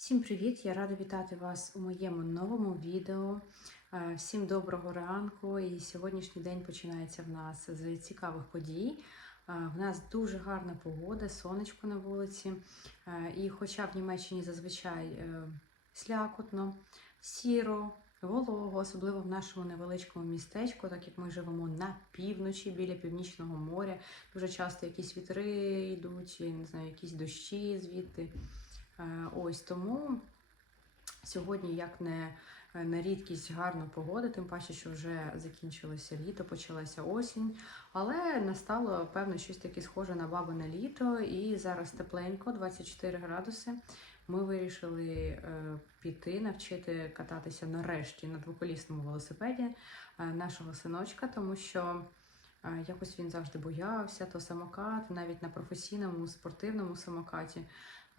Всім привіт! Я рада вітати вас у моєму новому відео. Е, Всім доброго ранку! І сьогоднішній день починається в нас з цікавих подій. Е, В нас дуже гарна погода, сонечко на вулиці. Е, І хоча в Німеччині зазвичай слякотно, сіро, волого, особливо в нашому невеличкому містечку, так як ми живемо на півночі біля північного моря. Дуже часто якісь вітри йдуть, я не знаю, якісь дощі звідти. Е, Ось тому сьогодні, як не е, на рідкість гарна погода, тим паче, що вже закінчилося літо, почалася осінь, але настало певно щось таке схоже на бабине літо, і зараз тепленько, 24 градуси. Ми вирішили е, піти навчити кататися нарешті на двоколісному велосипеді е, нашого синочка, тому що е, якось він завжди боявся, то самокат, навіть на професійному спортивному самокаті.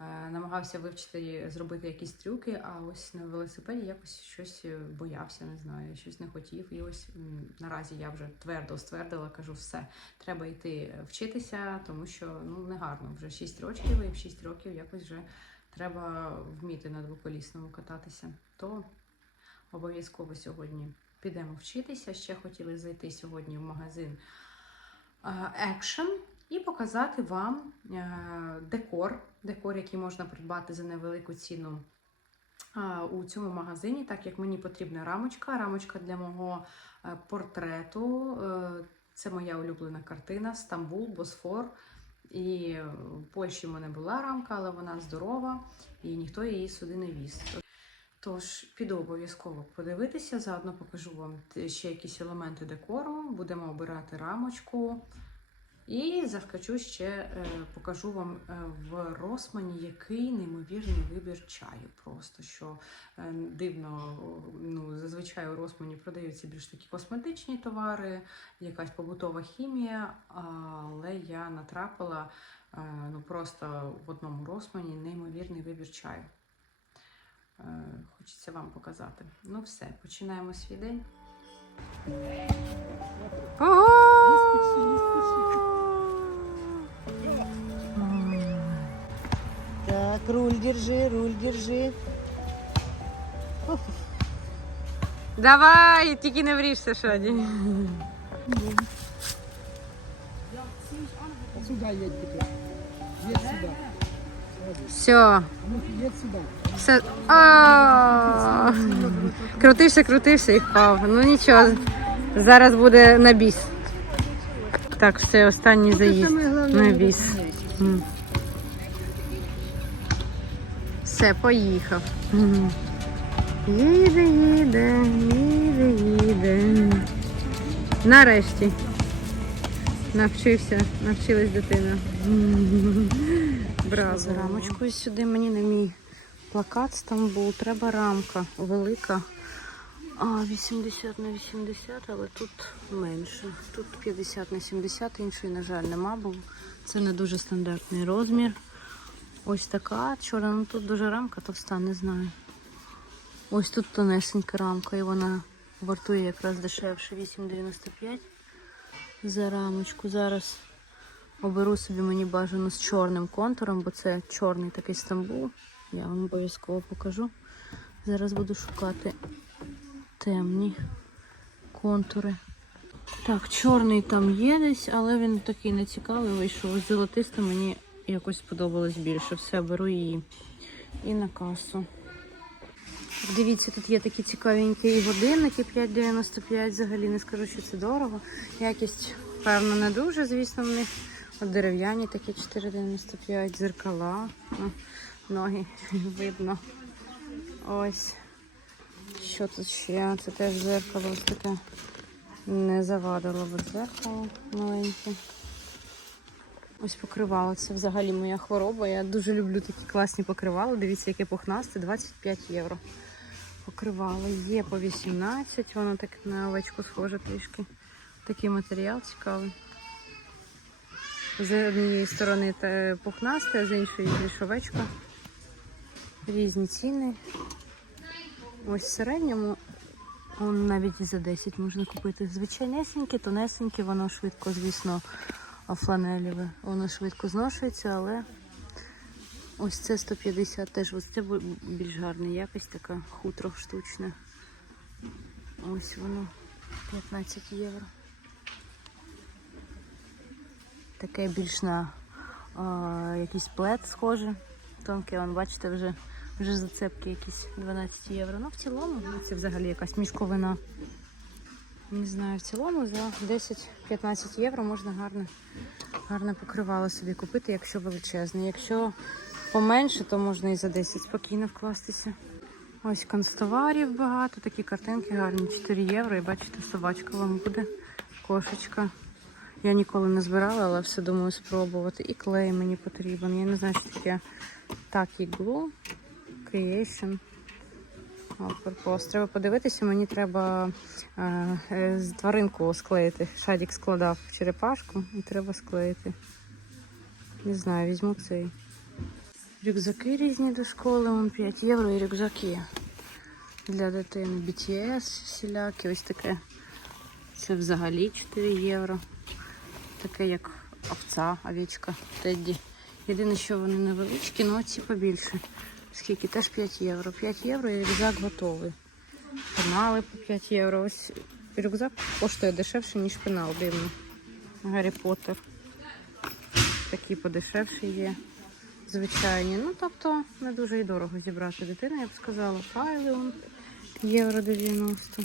Е, намагався вивчити зробити якісь трюки, а ось на велосипеді якось щось е, боявся, не знаю, щось не хотів. І ось наразі я вже твердо ствердила, кажу, все, треба йти вчитися, тому що ну не гарно. Вже 6 років, і в 6 років якось вже треба вміти на двоколісному кататися. То обов'язково сьогодні підемо вчитися. Ще хотіли зайти сьогодні в магазин е, Action і показати вам е, декор, декор, який можна придбати за невелику ціну е, у цьому магазині, так як мені потрібна рамочка, рамочка для мого е, портрету. Це моя улюблена картина Стамбул, Босфор. І в Польщі в мене була рамка, але вона здорова і ніхто її сюди не віз. Тож піду обов'язково подивитися, заодно покажу вам ще якісь елементи декору, будемо обирати рамочку. І заскочу ще е, покажу вам е, в Росмані, який неймовірний вибір чаю. Просто що е, дивно, ну зазвичай у Росмані продаються більш такі косметичні товари, якась побутова хімія. Але я натрапила ну просто в одному Росмані неймовірний вибір чаю. Хочеться вам показати. Ну все, починаємо свій день. Так, руль держи, руль держи. Давай, тільки не вріжся, Шаді. Сюда едь теперь. Едь сюда. Все. Ну, едь сюда. Все. А, Крутився, крутився і впав. Ну нічого. Зараз буде на біс. Так, все, останній заїзд. На біс. Все, поїхав. Їде, їде, їде, їде. Нарешті. Навчився, навчилась дитина. Браво. З рамочкою сюди мені на мій плакат Стамбул. Треба рамка велика. А, 80 на 80, але тут менше. Тут 50 на 70, іншої, на жаль, нема, бо це не дуже стандартний розмір. Ось така чорна, ну тут дуже рамка товста, не знаю. Ось тут тонесенька рамка, і вона вартує якраз дешевше 8,95 за рамочку. Зараз оберу собі мені бажано з чорним контуром, бо це чорний такий Стамбул. Я вам обов'язково покажу. Зараз буду шукати темні контури. Так, чорний там є десь, але він такий нецікавий вийшов. Ось Золотиста мені якось сподобалось більше. Все, беру її. І на касу. Дивіться, тут є такі цікавенькі годинники 5,95. Взагалі не скажу, що це дорого. Якість, певно, не дуже, звісно, в них. От дерев'яні такі 4,95, дзеркала. Ну, ноги видно. Ось. Що тут ще? Це теж зеркало ось таке. Не завадило би зеркало маленьке. Ось покривало. Це взагалі моя хвороба. Я дуже люблю такі класні покривала. Дивіться, яке пухнасте, 25 євро. Покривало. Є по 18, воно так на овечку схоже трішки. Такий матеріал цікавий. З однієї сторони пухнасте, а з іншої більш овечка. Різні ціни. Ось в середньому навіть і за 10 можна купити. Звичайнесеньке, тонесеньке, воно швидко, звісно, фланелеве. Воно швидко зношується, але Ось це 150 теж. Ось це більш гарна якість, така хутро штучне. Ось воно 15 євро. Таке більш на а, якийсь плед схоже. Тонке, вон, бачите, вже, вже зацепки якісь 12 євро. Ну, в цілому, ну, це взагалі якась мішковина. Не знаю, в цілому за 10-15 євро можна гарне, гарне покривало собі купити, якщо величезне. Якщо поменше, то можна і за 10 спокійно вкластися. Ось констоварів багато, такі картинки гарні, 4 євро. І бачите, собачка вам буде, кошечка. Я ніколи не збирала, але все думаю спробувати. І клей мені потрібен. Я не знаю, що таке Tacky Glue Creation. Purpose. Треба подивитися, мені треба е, е, тваринку склеїти. Шадік складав черепашку і треба склеїти. Не знаю, візьму цей. Рюкзаки різні до школи, вон 5 євро і рюкзаки для дитини. BTS всілякі, ось таке. Це взагалі 4 євро. Таке як овця, овечка, Тедді. Єдине, що вони невеличкі, ну ці побільше. Скільки? Теж 5 євро. 5 євро і рюкзак готовий. Пенали по 5 євро. Ось рюкзак коштує дешевше, ніж пенал, дивно. Гаррі Поттер. Такі подешевші є. Звичайні. Ну, тобто, не дуже і дорого зібрати дитину, я б сказала. Файли он, євро 90.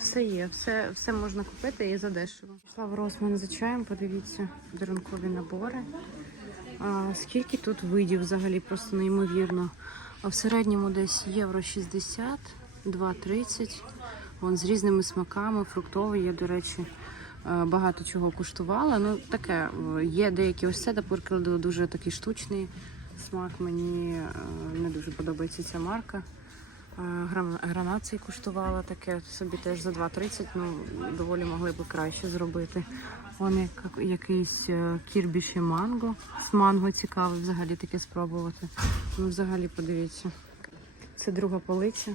Все є, все, все можна купити і задешево. Пішла в Росман за чаєм, подивіться, дарункові набори. А, скільки тут видів взагалі, просто неймовірно. А в середньому десь євро 60, 2,30. Вон з різними смаками, фруктовий. Я, до речі, е, багато чого куштувала. Ну, таке, е, є деякі ось це, наприклад, дуже такий штучний смак. Мені е, не дуже подобається ця марка. Е, грам- куштувала таке собі теж за 2,30, ну доволі могли б краще зробити. Вон як, якийсь е, кірбіші манго. З манго цікавий взагалі таке спробувати. Ну, взагалі подивіться. Це друга полиця.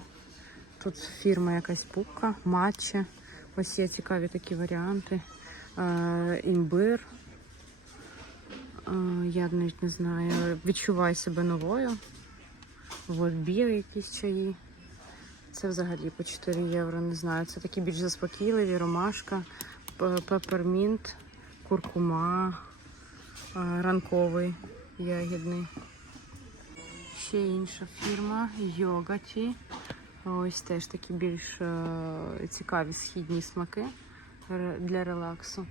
Тут фірма якась пупка, матча. Ось є цікаві такі варіанти. Е, імбир. Е, я навіть не знаю. Відчувай себе новою. От білі якісь чаї. Це взагалі по 4 євро, не знаю. Це такі більш заспокійливі, ромашка, пепермінт, куркума, ранковий ягідний. Ще інша фірма Йогаті. Ось теж такі більш е, цікаві східні смаки для релаксу.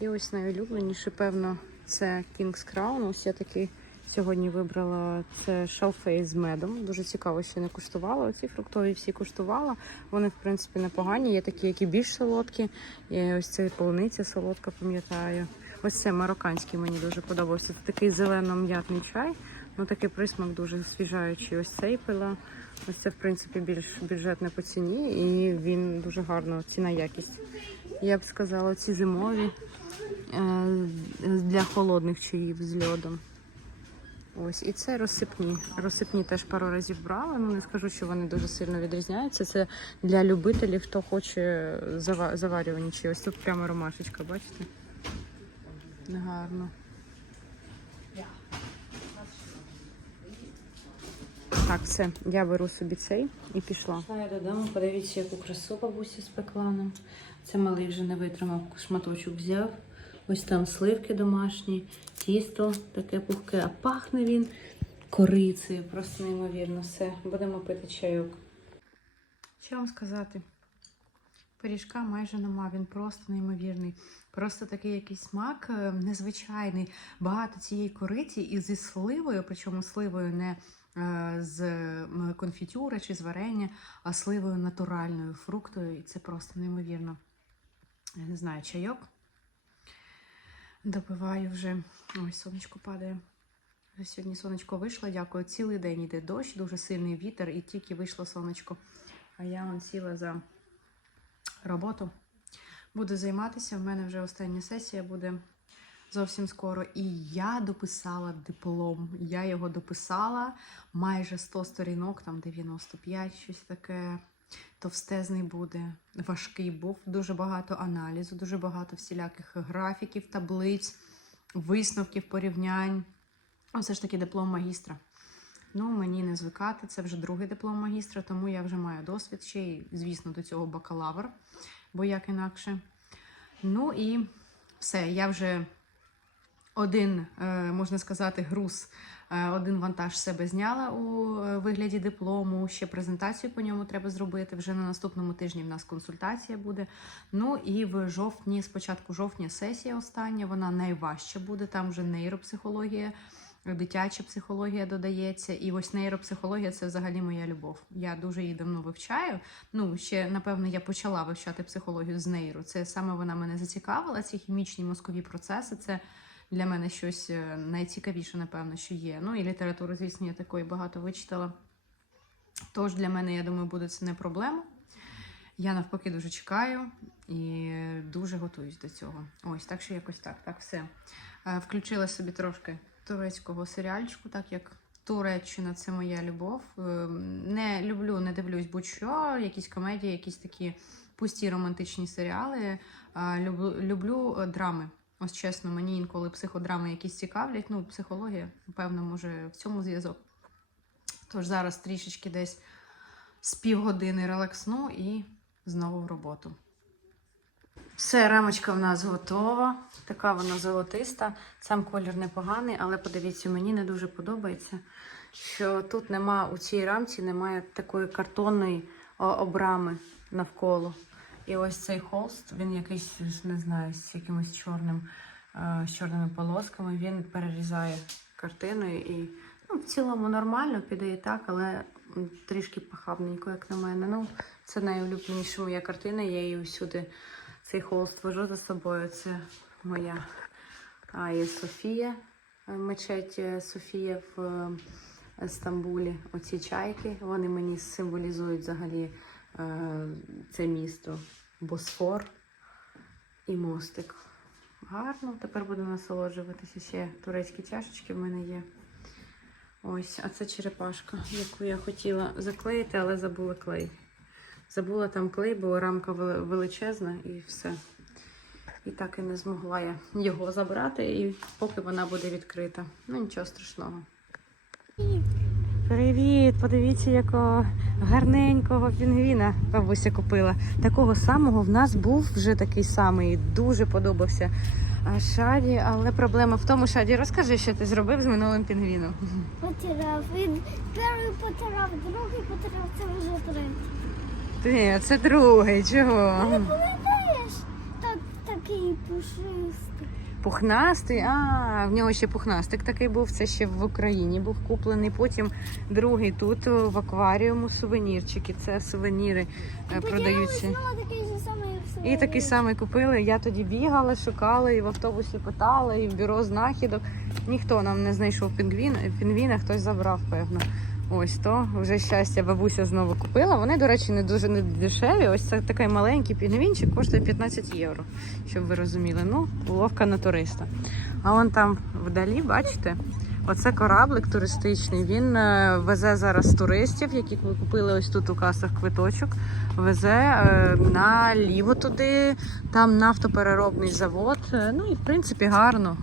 І ось найулюбленіше, певно, це King's Crown. Ось я такий сьогодні вибрала це шалфей з медом. Дуже цікаво, ще не куштувала. Оці фруктові всі куштувала. Вони, в принципі, непогані. Є такі, які більш солодкі. І ось це полуниця солодка, пам'ятаю. Ось це марокканський мені дуже подобався. Це такий зелено-м'ятний чай. Ну такий присмак дуже освіжаючий. Ось цей пила. Ось це, в принципі, більш бюджетне по ціні, і він дуже гарно, ціна якість. Я б сказала, ці зимові е, для холодних чаїв з льодом. Ось, і це розсипні. Розсипні теж пару разів брала. Ну не скажу, що вони дуже сильно відрізняються. Це для любителів, хто хоче зава- заварювані чи ось тут прямо ромашечка, бачите? Гарно. Так, все, я беру собі цей і пішла. Пішла я додому, подивіться, яку красу бабуся спекла нам. Це малий вже не витримав, шматочок взяв. Ось там сливки домашні, тісто таке пухке, а пахне він корицею, просто неймовірно. Все, будемо пити чайок. Що вам сказати? Пиріжка майже нема, він просто неймовірний. Просто такий якийсь смак е, незвичайний. Багато цієї кориці і зі сливою, причому сливою не е, з конфітюри чи з варення, а сливою натуральною, фруктою. І це просто неймовірно. Я не знаю, чайок. Допиваю вже. Ой, сонечко падає. Сьогодні сонечко вийшло, дякую. Цілий день йде дощ, дуже сильний вітер, і тільки вийшло сонечко. А я вон сіла за роботу. Буду займатися. В мене вже остання сесія буде зовсім скоро. І я дописала диплом. Я його дописала майже 100 сторінок, там 95, щось таке. Товстезний буде, важкий був, дуже багато аналізу, дуже багато всіляких графіків, таблиць, висновків, порівнянь. Оце ж таки диплом магістра. Ну, мені не звикати, це вже другий диплом магістра, тому я вже маю досвід ще й, звісно, до цього бакалавр, бо як інакше. Ну і все, я вже один, е, можна сказати, груз, один вантаж себе зняла у е, вигляді диплому. Ще презентацію по ньому треба зробити. Вже на наступному тижні в нас консультація буде. Ну і в жовтні, спочатку жовтня, сесія остання, вона найважча буде. Там вже нейропсихологія, дитяча психологія додається. І ось нейропсихологія це взагалі моя любов. Я дуже її давно вивчаю. Ну, ще напевно я почала вивчати психологію з нейро. Це саме вона мене зацікавила. Ці хімічні мозкові процеси. Це для мене щось е, найцікавіше, напевно, що є. Ну і літературу, звісно, я такої багато вичитала. Тож для мене, я думаю, буде це не проблема. Я навпаки дуже чекаю і дуже готуюсь до цього. Ось, так що якось так. Так, все. Е, Включила собі трошки турецького серіальчику, так як Туреччина це моя любов. Е, Не люблю, не дивлюсь будь-що, якісь комедії, якісь такі пусті романтичні серіали. Люблю, люблю драми. Ось чесно, мені інколи психодрами якісь цікавлять. Ну, психологія, напевно, може в цьому зв'язок. Тож зараз трішечки десь з півгодини релаксну і знову в роботу. Все, рамочка в нас готова. Така вона золотиста. Сам колір непоганий, але подивіться, мені не дуже подобається, що тут нема у цій рамці немає такої картонної обрами навколо. І ось цей холст, він якийсь, не знаю, з якимось чорним, е, з чорними полосками. Він перерізає картиною і ну, в цілому нормально піде і так, але трішки похабненько, як на мене. Ну, це найулюбленіша моя картина. Я її всюди цей холст вожу за собою. Це моя Ая Софія, е, мечеть е, Софія в Стамбулі. Оці чайки, вони мені символізують взагалі це місто. Босфор і мостик. Гарно, тепер буду насолоджуватися. Ще турецькі чашечки в мене є. Ось, а це черепашка, яку я хотіла заклеїти, але забула клей. Забула там клей, бо рамка величезна і все. І так і не змогла я його забрати, і поки вона буде відкрита. Ну нічого страшного. Привіт! Подивіться, якого гарненького пінгвіна бабуся купила. Такого самого в нас був вже такий самий, дуже подобався а, Шаді, але проблема в тому, Шаді, розкажи, що ти зробив з минулим пінгвіном. Потирав. Він перший потирав, другий потирав, це вже третій. Ти, це другий, чого? Не пам'ятаєш? Так, такий пушистий. Пухнастий, а в нього ще пухнастик такий був. Це ще в Україні був куплений. Потім другий тут в акваріуму сувенірчики. Це сувеніри е, продаються. І такий самий купили. Я тоді бігала, шукала, і в автобусі питала, і в бюро знахідок. Ніхто нам не знайшов пінгвін, пінгвіна, хтось забрав, певно. Ось то вже щастя, бабуся знову купила. Вони, до речі, не дуже не дешеві. Ось це такий маленький пінгвінчик коштує 15 євро, щоб ви розуміли. Ну, уловка на туриста. А вон там вдалі, бачите, оце кораблик туристичний. Він е, везе зараз туристів, які купили ось тут у касах квиточок. Везе е, наліво туди, там нафтопереробний завод. Е, Ну і в принципі гарно.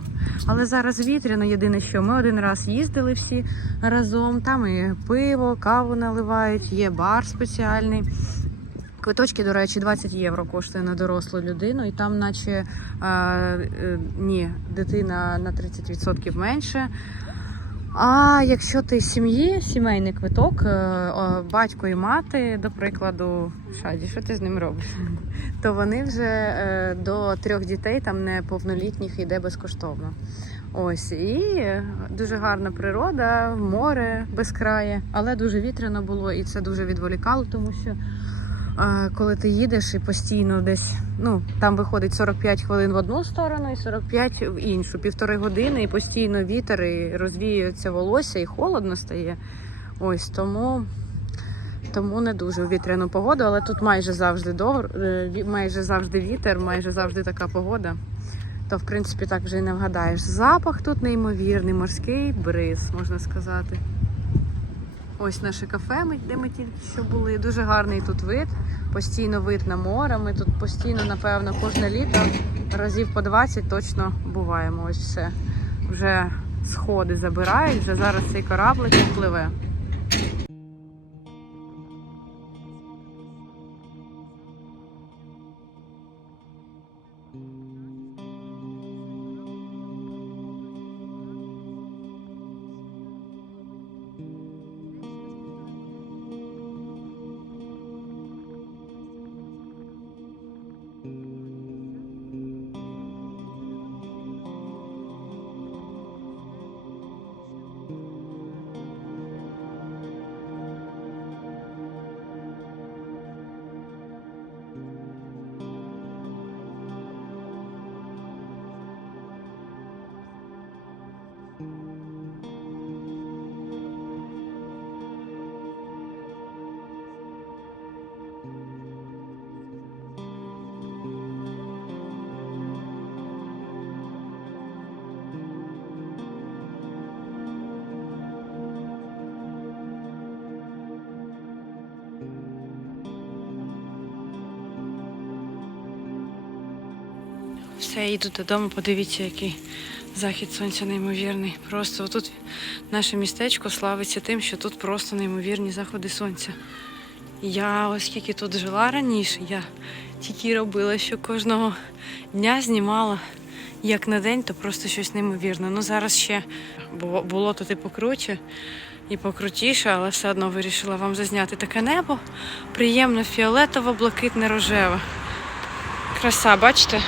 Але зараз вітряно, єдине, що ми один раз їздили всі разом. Там і пиво, каву наливають, є бар спеціальний. Квиточки, до речі, 20 євро коштує на дорослу людину, і там, наче е, ні, дитина на 30% менше. А якщо ти сім'ї, сімейний квиток, е, батько і мати, до прикладу, Шаді, що ти з ним робиш? То вони вже е, до трьох дітей, там неповнолітніх, йде безкоштовно. Ось і дуже гарна природа, море безкрає, але дуже вітряно було, і це дуже відволікало, тому що коли ти їдеш і постійно десь, ну там виходить 45 хвилин в одну сторону і 45 в іншу, півтори години, і постійно вітер, і розвіюється волосся, і холодно стає. Ось тому, тому не дуже в вітряну погоду, але тут майже завжди дор, е, майже завжди вітер, майже завжди така погода. То, в принципі, так вже й не вгадаєш. Запах тут неймовірний, морський бриз, можна сказати. Ось наше кафе, де ми тільки що були. Дуже гарний тут вид. Постійно вид на море. Ми тут постійно, напевно, кожне літо разів по 20 точно буваємо. Ось все. Вже сходи забирають. Вже зараз цей кораблик пливе. Все, я йду додому, подивіться, який захід сонця неймовірний. Просто тут наше містечко славиться тим, що тут просто неймовірні заходи сонця. Я, оскільки тут жила раніше, я тільки робила, що кожного дня знімала як на день, то просто щось неймовірне. Ну зараз ще було, тут і покруче, і покрутіше, але все одно вирішила вам зазняти таке небо. Приємно фіолетово, блакитне, рожеве. Краса, бачите?